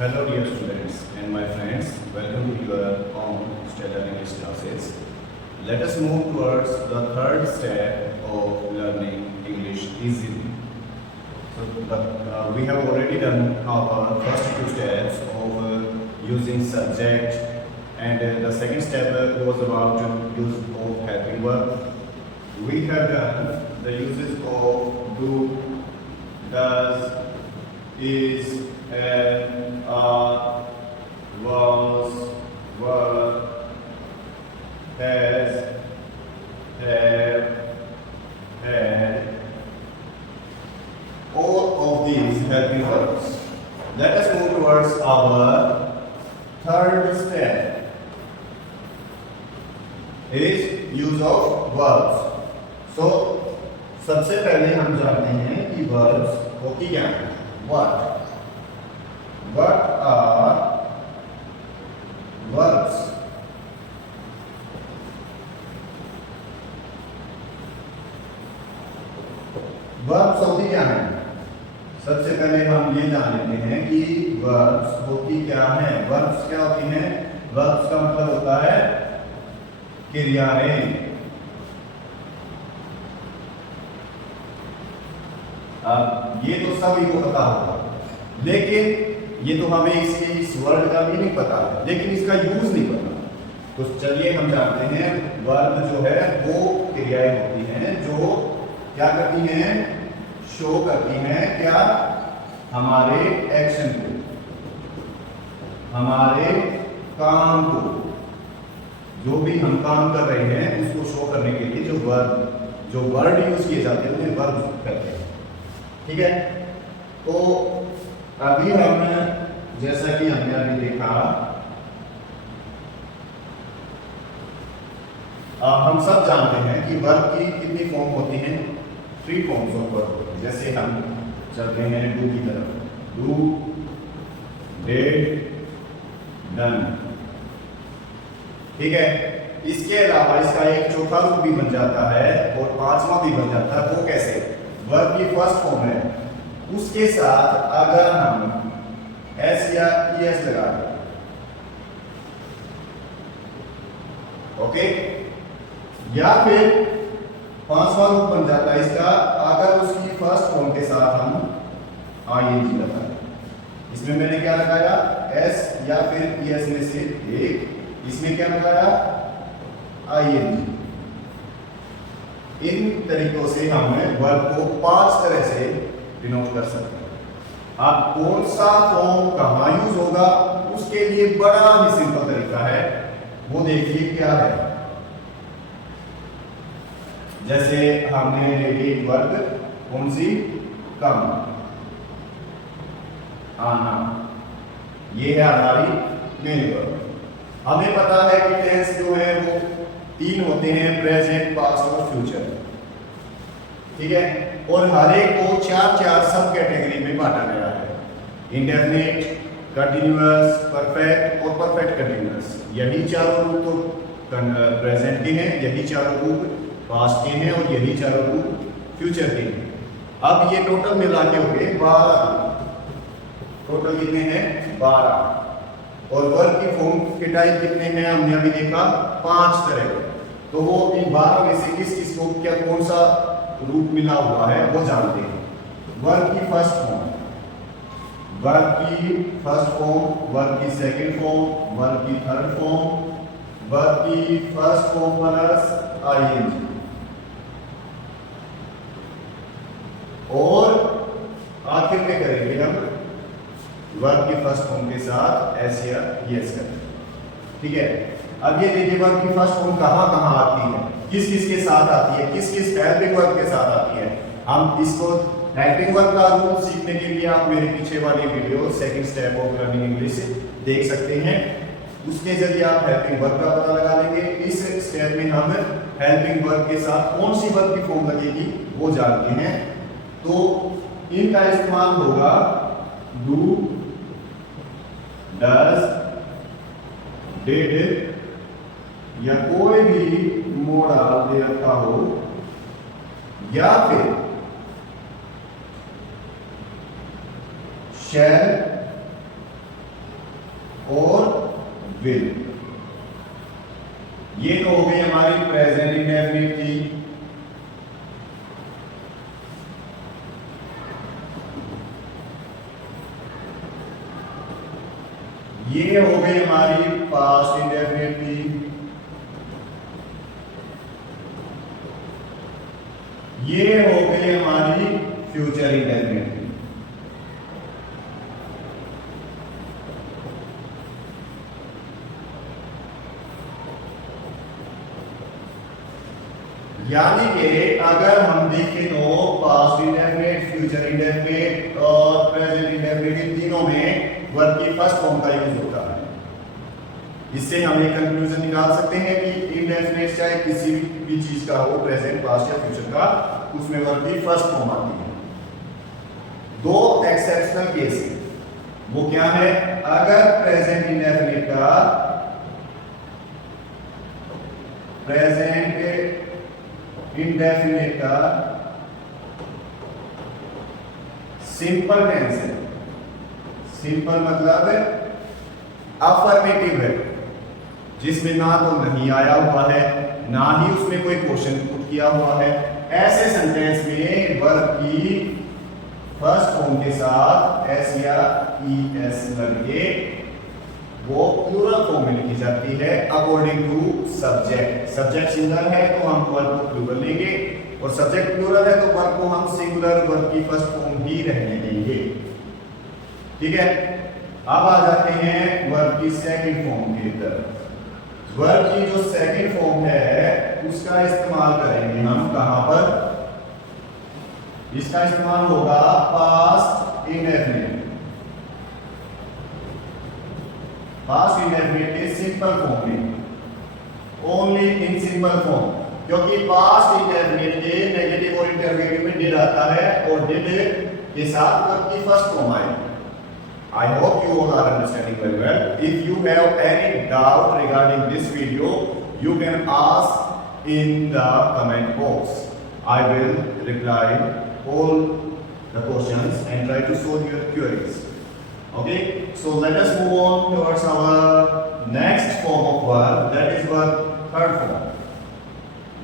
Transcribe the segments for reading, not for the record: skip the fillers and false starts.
Hello dear students and my friends, welcome to your own Stellar English classes. Let us move towards the third step of learning English easily. We have already done our first two steps of using subject, and the second step was about use of helping verb. We have done the uses of do, does, is, and, are, was, were, has, have, had. All of these helping verbs. Let us move towards our third step. Is use of verbs. So सबसे पहले हम जानते हैं कि verbs होती क्या है. What are verbs? Verbs होती क्या है? सबसे पहले हम ये जान लेते हैं कि verbs होती क्या है. Verbs क्या होती हैं? Verbs का मतलब होता है क्रियाएं. अब ये तो सभी को पता होगा, लेकिन ये तो हमें इस वर्ड का भी नहीं पता है, लेकिन इसका यूज नहीं पता. तो चलिए हम जानते हैं वर्ब जो है वो क्रियाएं होती हैं जो क्या करती हैं, शो करती हैं क्या, हमारे एक्शन को, हमारे काम को, जो भी हम काम कर रहे हैं उसको शो करने के लिए जो वर्ड यूज किए जाते हैं उन्हें वर्ब कहते हैं. ठीक है. तो अभी हम जैसा कि हमने अभी देखा, हम सब जानते हैं कि वर्ब की कितनी फॉर्म होती हैं. 3 फॉर्म्स ऑफ वर्ब होती हैं. जैसे हम चल रहे हैं डू की तरफ, डू, डिड, डन. ठीक है. इसके अलावा इसका एक चौथा रूप भी बन जाता है और पांचवा भी बन जाता है. वो कैसे? वर्ब की फर्स्ट फॉर्म है, उसके साथ अगर हम एस या ईएस लगा दें, ओके, या फिर पांचवा रूप बन जाता है इसका अगर उसकी फर्स्ट फॉर्म के साथ हम आईएनजी लगा दें. इसमें मैंने क्या लगाया, एस या फिर ईएस में से एक. इसमें क्या लगाया, आईएनजी. इन तरीकों से हम वर्ब को 5 तरह से डिनोट कर सकते हैं. अब कौन सा फॉर्म कहाँ यूज होगा उसके लिए बड़ा ही सिंपल तरीका है, वो देखिए क्या है. जैसे हमने देखी वर्ब कौन सी, कम, आना. ये है हमारी मेन वर्ब. हमें पता है कि टेंस जो है वो 3 होते हैं, प्रेजेंट, पास्ट और फ्यूचर. ठीक है. और हर एक को 4 सब कैटेगरी में बांटा गया है. इंडेफिनिट, कंटिन्यूअस, परफेक्ट और परफेक्ट कंटिन्यूअस. यही चारों रूप तो प्रेजेंट के हैं, यही चारों रूप पास्ट के हैं और यही चारों रूप फ्यूचर के हैं. अब ये टोटल मिला के हो गए 12. टोटल कितने हैं? 12. और वर्ब की फॉर्म के टाइप कितने हैं हमने अभी देखा, 5 तरह के. तो वो इन 12 में से किस किस को क्या कौन सा रूप मिला हुआ है वो जानते हैं. वर्ब की फर्स्ट फॉर्म, वर्ब की फर्स्ट फॉर्म, वर्ब की सेकंड फॉर्म, वर्ब की थर्ड फॉर्म, वर्ब की फर्स्ट फॉर्म प्लस आईएनजी, और आखिर में करेंगे हम वर्ब की फर्स्ट फॉर्म के साथ एस या ईएस करेंगे. ठीक है. अब ये देखिए वर्ब की फर्स्ट फॉर्म कहाँ कहाँ आती है, किस किस के साथ आती है, किस किस हेल्पिंग वर्ब के साथ आती है. हम इसको हेल्पिंग वर्ब का रूल सीखने के लिए आप मेरे पीछे वाली video second step of learning English देख सकते हैं. उसके जरिए आप हेल्पिंग वर्ब का पता लगा लेंगे. इस स्टेप में हम हेल्पिंग वर्ब के साथ कौन सी वर्ब की फॉर्म लगेगी वो जानते हैं. तो इनका इस्तेमाल होगा डू, डज, डिड या कोई भी मोडल दे रखा हो, या फिर shall और विल। ये तो हो गई हमारी प्रेजेंट इंडेफिनिट की। ये हो गई हमारी पास्ट इंडेफिनिट की। ये हो गई हमारी फ्यूचर इंडेफिनिट की। यानी कि अगर हम देखें तो पास्ट इंडेफिनिट, फ्यूचर इंडेफिनिट और प्रेजेंट इंडेफिनिट इन तीनों में वर्ब की फर्स्ट फॉर्म का यूज होता है। इससे हम एक कंक्लूजन निकाल सकते हैं कि इंडेफिनिट चाहे किसी भी चीज का हो, प्रेजेंट, पास्ट या फ्यूचर का, उसमें वर्ब की फर्स्ट फॉर्म आती है। दो एक्सेप्शनल केस है, वो क्या है? अगर प्रेजेंट इंडेफिनिट का सिंपल टेंस है। सिंपल मतलब अफर्मेटिव है, जिसमें ना तो नहीं आया हुआ है, ना ही उसमें कोई क्वेश्चन पुट किया हुआ है। ऐसे सेंटेंस में वर्ब की फर्स्ट फॉर्म के साथ एस या ई एस लगे वो प्लूरल फॉर्म में लिखी जाती है according to subject. Subject singular है तो हम वर्ब को प्लूरल लेंगे, और सब्जेक्ट प्लूरल है तो वर्ब को हम सिंगुलर वर्ब की फर्स्ट फॉर्म ही रहने देंगे। ठीक है, अब आ जाते हैं वर्ब की सेकंड फॉर्म की तरफ। वर्ब की जो सेकंड फॉर्म है उसका इस्तेमाल करेंगे हम कहां पर? इसका इस्तेमाल होगा पास्ट इंडेफिनिट। पास्ट इंडेफिनिट के सिंपल फॉर्म में, ओनली इन सिंपल फॉर्म, क्योंकि पास्ट इंडेफिनिट के नेगेटिव और इंटरोगेटिव में डिड आता है और डिड के साथ वर्ब की फर्स्ट फॉर्म आएगी। I hope you all are understanding very well. If you have any doubt regarding this video, you can ask in the comment box. I will reply all the questions and try to solve your queries. Okay, so let us move on towards our next form of verb, that is verb third form.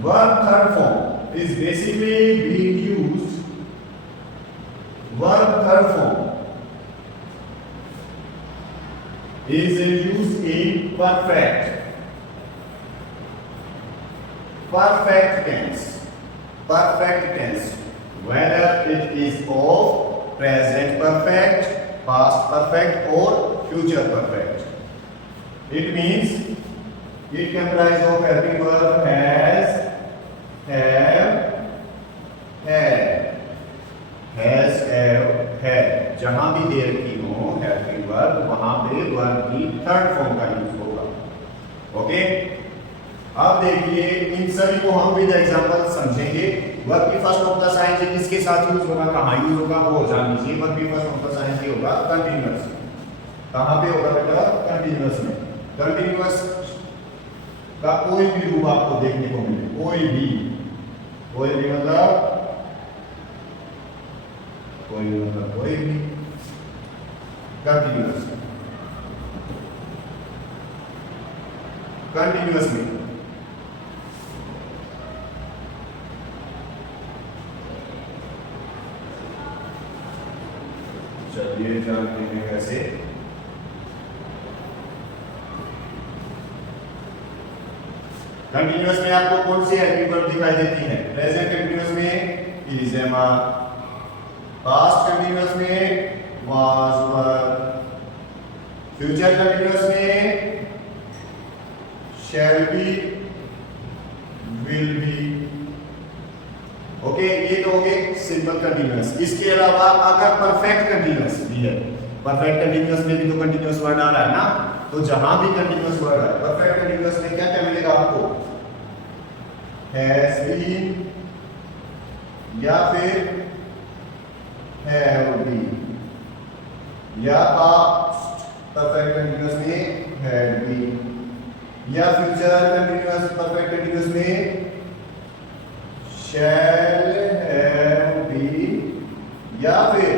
Verb third form is basically being used. Verb third form is used in perfect tense. Perfect tense, whether it is of present perfect, past perfect or future perfect. It means it comprises of helping verb has, have, had. जहां भी दे रखी हो helping verb, वहां पे verb की third form का use होगा। Okay, अब देखिए इन सभी को हम विद एग्जांपल समझेंगे। वर्ब की फर्स्ट ऑफ द साइंस किसके साथ यूज होगा, कहां यूज होगा वो जान लीजिए। वर्ब की फर्स्ट ऑफ द साइंस ये होगा कंटीन्यूअस। कहां पे होगा बेटा? कंटीन्यूअस में। कंटीन्यूअस का कोई भी रूप आपको देखने को मिले, कोई भी मतलब कोई भी कंटीन्यूअस में चलिए जानते हैं कैसे। कंटीन्यूअस में आपको कौन सी हेल्पिंग वर्ब दिखाई देती है? प्रेजेंट कंटीन्यूअस में इज, एम, पास्ट कंटीन्यूअस में वाज, वर, फ्यूचर कंटीन्यूअस में shall be, will be. Okay, ये तो हो गए सिंपल कंटीन्यूअस। इसके अलावा अगर परफेक्ट कंटीन्यूअस भी है, परफेक्ट कंटीन्यूअस में भी तो कंटीन्यूअस वर्ड आ रहा है ना, तो जहां भी कंटीन्यूअस वर्ड है परफेक्ट कंटीन्यूअस में क्या क्या मिलेगा आपको? हैज बीन या फिर have been, या past perfect continuous में had been, या future continuous perfect continuous में shall have been, या फिर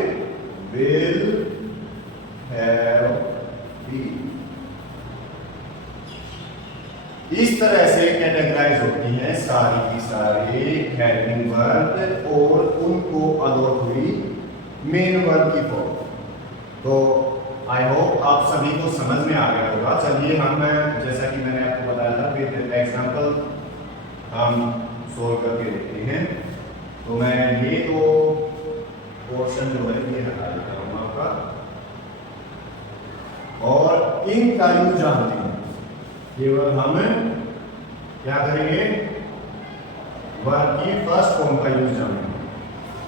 will have been। इस तरह से कैटेगराइज होती हैं सारी की सारी हेल्पिंग वर्ब और उनको अलॉट हुई मेन वर्ब की फॉर्म। तो आई होप आप सभी को समझ में आ गया होगा। चलिए हम जैसा कि मैंने आपको बताया था विद एग्जांपल हम सोल्व करके देखते हैं। तो मैं ये तो पोर्शन जो है ये हटा देता हूँ आपका, और इनका यूज जानते हैं। केवल हम क्या करेंगे, वर्ब की फर्स्ट फॉर्म का यूज जानेंगे।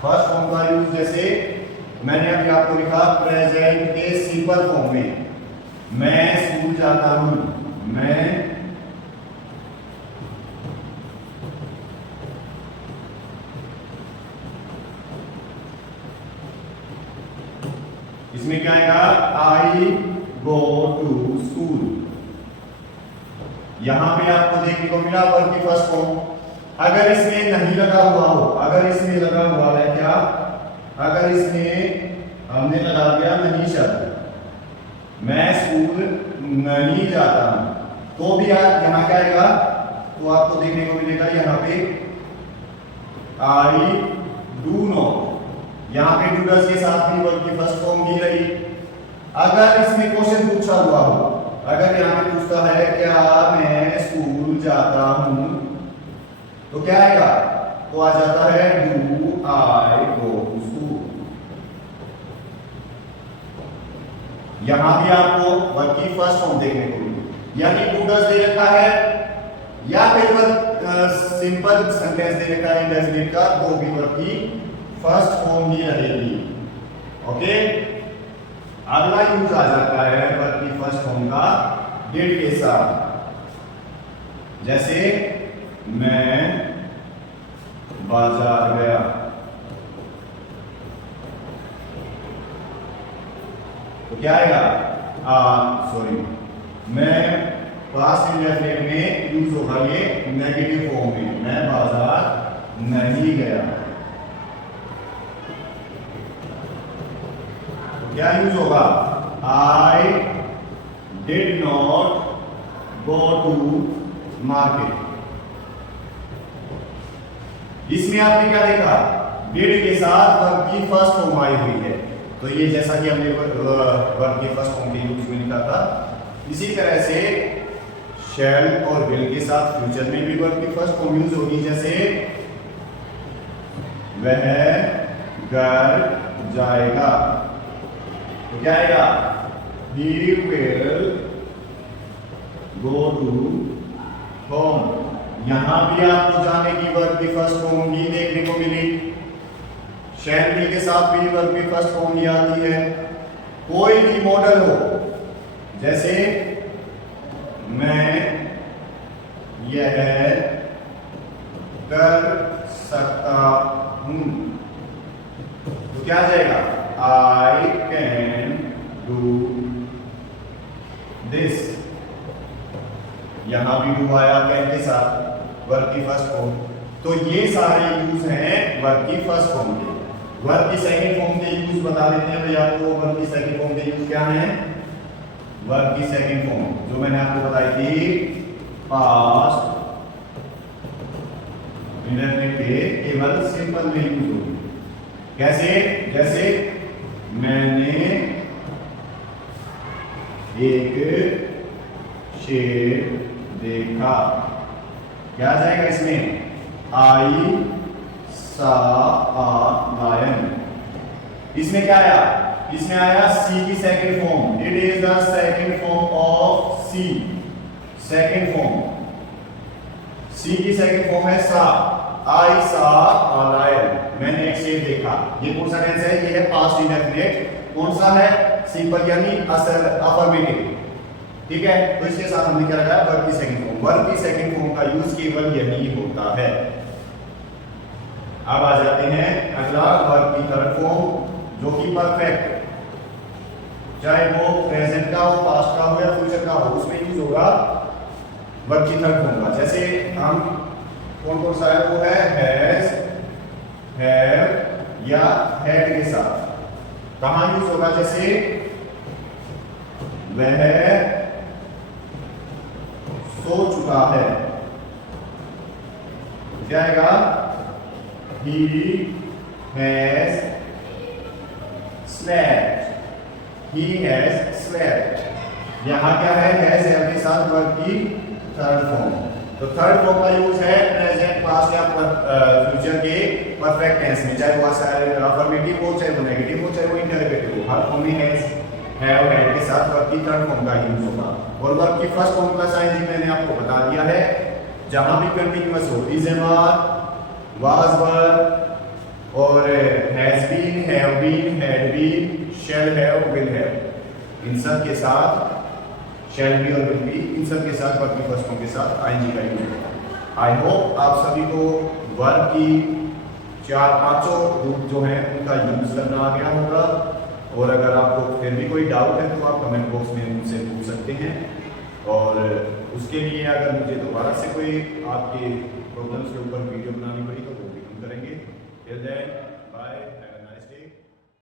फर्स्ट फॉर्म का यूज जैसे मैंने अभी आपको लिखा प्रेजेंट के सिंपल फॉर्म में, मैं स्कूल जाता हूं, मैं इसमें क्या आएगा, आई गो टू स्कूल। यहां पे आपको देखने को मिला वर्ब की फर्स्ट फॉर्म। अगर इसमें नहीं लगा हुआ हो, अगर इसमें लगा हुआ है क्या, अगर इसमें हमने लगा दिया नहीं शब्द, मैं स्कूल नहीं जाता हूं, तो भी यार यहां क्या आएगा, तो आपको देखने को मिलेगा यहां पे आई डू नॉट। यहां पे डूडस के साथ भी वर्ब की फर्स्ट फॉर्म दी रही। अगर इसमें क्वेश्चन पूछा हुआ हो, अगर यहां पे पूछता है क्या मैं स्कूल जाता हूं, तो क्या आएगा, तो आ जाता है do I go to school. यहां भी आपको वर्ब की फर्स्ट फॉर्म देखने को मिली, यानी डूडस दे रखा है या फिर सिंपल सेंटेंस दे रखा है इंडेफिनिट का, तो भी वर्ब की फर्स्ट फॉर्म ही रहेगी। ओके, अगला यूज आ जाता है वर्ब की फर्स्ट फॉर्म का डिड के साथ। जैसे मैं बाजार गया, तो क्या आएगा, सॉरी मैं पास्ट इंडेफिनिट में यूज होगा ये नेगेटिव फॉर्म में, मैं बाजार नहीं गया। क्या यूज होगा, I did not go to market. इसमें आपने क्या देखा, डिड के साथ वर्ब की फर्स्ट फॉर्म आई हुई है। तो ये जैसा कि हमने वर्ब की फर्स्ट फॉर्म के यूज में लिखा था, इसी तरह से शैल और विल के साथ फ्यूचर में भी वर्ब की फर्स्ट फॉर्म यूज होगी। जैसे वह घर जाएगा, तो क्या आएगा, he will go to home। यहां भी आपको जाने की वर्ब की फर्स्ट फॉर्म ही देखने को मिली। शैल विल के साथ भी वर्ब की फर्स्ट फॉर्म ही आती है। कोई भी मॉडल हो, जैसे मैं यह कर सकता हूं, तो क्या आ जाएगा, I can do this। यहां भी डू आया कैन के साथ वर्ब की फर्स्ट फॉर्म। तो ये सारे यूज हैं वर्ब की फर्स्ट फॉर्म के। वर्ब की सेकंड फॉर्म के यूज बता देते हैं भैया आपको। वर्ब की सेकंड फॉर्म के यूज क्या हैं, वर्ब की सेकंड फॉर्म जो मैंने आपको बताई थी, पास्ट इंडेफिनिट के केवल सिंपल में यूज होगी। कैसे, जैसे मैंने एक शेर देखा, क्या आ जाएगा इसमें, आई सा लायन। इसमें क्या आया, इसमें आया सी की second form. It is the second form of C. Second form, C की सेकंड फॉर्म है सा। आई सा लायन, मैंने एक शेर देखा। ये कौन सा टेंस है, ये है पास्ट इंडेफिनिट। कौन सा है, सिंपल यानी अफर्मेटिव। ठीक है, तो इसके साथ हमने क्या लगाया, वर्ब की सेकंड फॉर्म। वर्ब की सेकंड फॉर्म का यूज केवल यही होता है। अब आ जाते हैं अगला वर्ब की थर्ड फॉर्म जो कि परफेक्ट, चाहे वो प्रेजेंट का हो, पास्ट का हो या फ्यूचर का हो, उसमें यूज होगा वर्ब की थर्ड फॉर्म का। जैसे हम कौन कौन सा है, वो है हैज, हैव या हैड के साथ। कहां यूज होगा, जैसे वह सो चुका है, क्या आएगा? He has slept. He has slept. यहाँ क्या है? has है के साथ वर्ब की थर्ड फॉर्म। तो थर्ड फॉर्म का यूज है प्रेजेंट, पास्ट या फ्यूचर के परफेक्ट टेंस में, चाहे वो अफर्मेटिव हो, चाहे वो नेगेटिव हो, चाहे वो इंटरोगेटिव हो, हर फॉर्म में हैज, हैव, हैड के साथ वर्ब की थर्ड फॉर्म का यूज होगा। और वर्ब की फर्स्ट फॉर्म प्लस आईएनजी मैंने आपको बता दिया है, जहां भी कंटीन्यूअस हो, इज एमआर, वाज वर और has been, have been, had been, shall have, will have, इन सब के साथ शैल बी और विल बी, इन सब के साथ वर्ब की फर्स्ट फॉर्म के साथ आईएनजी का यूज होगा। आई होप आप सभी को वर्ब की चार पांचों रूप जो हैं उनका यूज करना आ गया होगा। और अगर आपको फिर भी कोई डाउट है तो आप कमेंट बॉक्स में मुझसे पूछ सकते हैं, और उसके लिए अगर मुझे दोबारा से कोई आपके प्रॉब्लम्स के ऊपर वीडियो बनानी पड़ी तो वो भी हम करेंगे। Till then